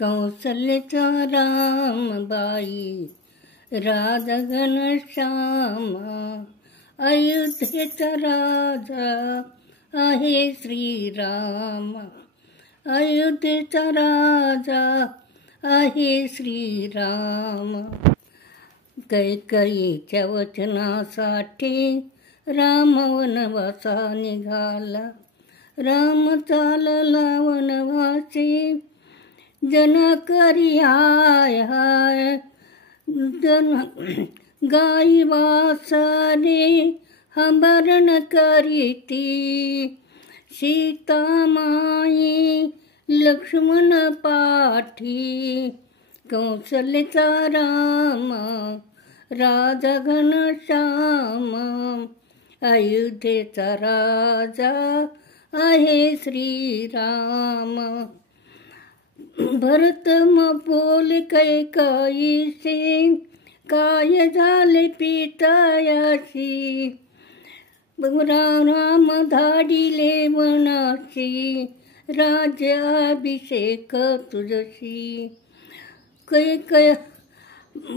कौसल्याचा रामबाई राजा घनश्यामा, अयोध्येचा राजा आहे श्रीराम, अयोध्येचा राजा आहे श्रीराम. कैकेयीच्या वचनासाठी राम वनवासा निघाला, राम चालला वनवासी, जन करी हाय हाय, जन गाई वासरे हंबरण करीती, सीता माई लक्ष्मण पाठी, कौसल्याचा राम राजा घनश्याम, अयोध्येचा राजा आहे श्रीराम. भरत बोल कैकेयीसी, काय झाले पितायासी, राम धाडिले वनासी, राज्याभिषेक तुझशी.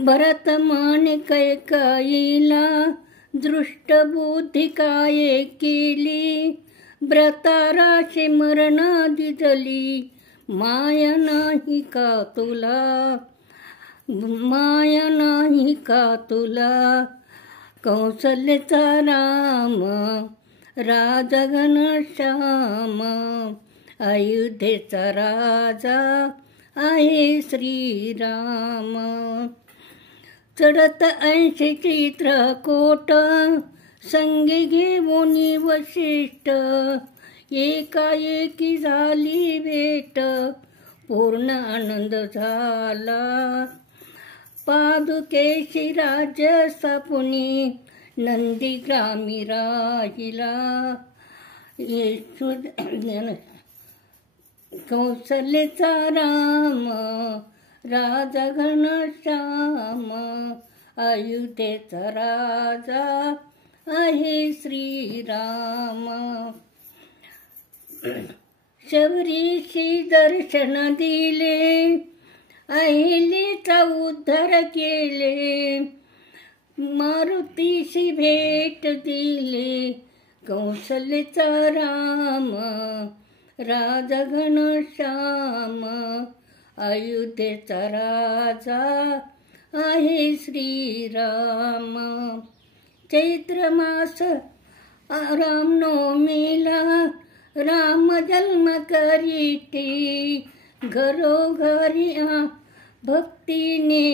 भरत माने कैकेयीला, दृष्टबुद्धी काय केली, व्रताराशी मरण दिजली, माया नाही का तुला, माया नाही का तुला. कौसल्याचा राम राजा घनश्याम, अयोध्येचा राजा आहे श्रीराम. चढत 80 चित्रकोट, संगी घेऊन वशिष्ठ, एकाएकी झाली भेट, पूर्ण आनंद झाला. पादुकेशी राज्य स्थापुनी, नंदीग्रामी राहिला. कौसल्याचा राम राजा घनश्याम, अयोध्येचा राजा आहे श्रीराम. शबरीशी दर्शन दिले, अहिल्याचा उद्धार केले, मारुतीशी भेट दिली. कौसल्याचा राम राजा घनश्याम, अयोध्येचा राजा आहे श्रीराम. चैत्र मास रामनवमीला, राम जन्म करीती, घरोघरी भक्तीने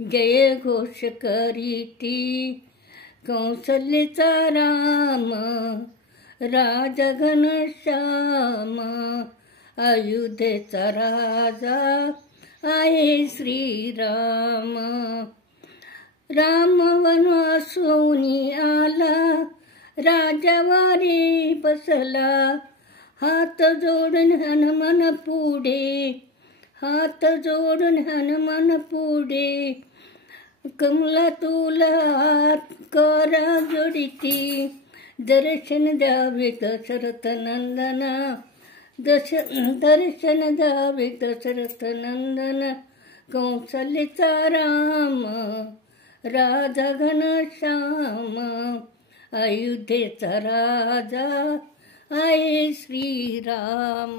जय घोष करीती. कौसल्याचा राम राजा घनश्याम, अयोध्येचा राजा आहे श्रीराम. राम वनवासून आला, राजावारी बसला, हात जोडून हनुमान पुढे, हात जोडून हनुमान पुढे. कमला तुला हात करा जोडिती, दर्शन द्यावे दशरथ नंदना, दर्शन द्यावे दशरथ नंदन. कौसल्याचा राम राजा घनश्याम, अयोध्येचा राजा आहे श्रीराम.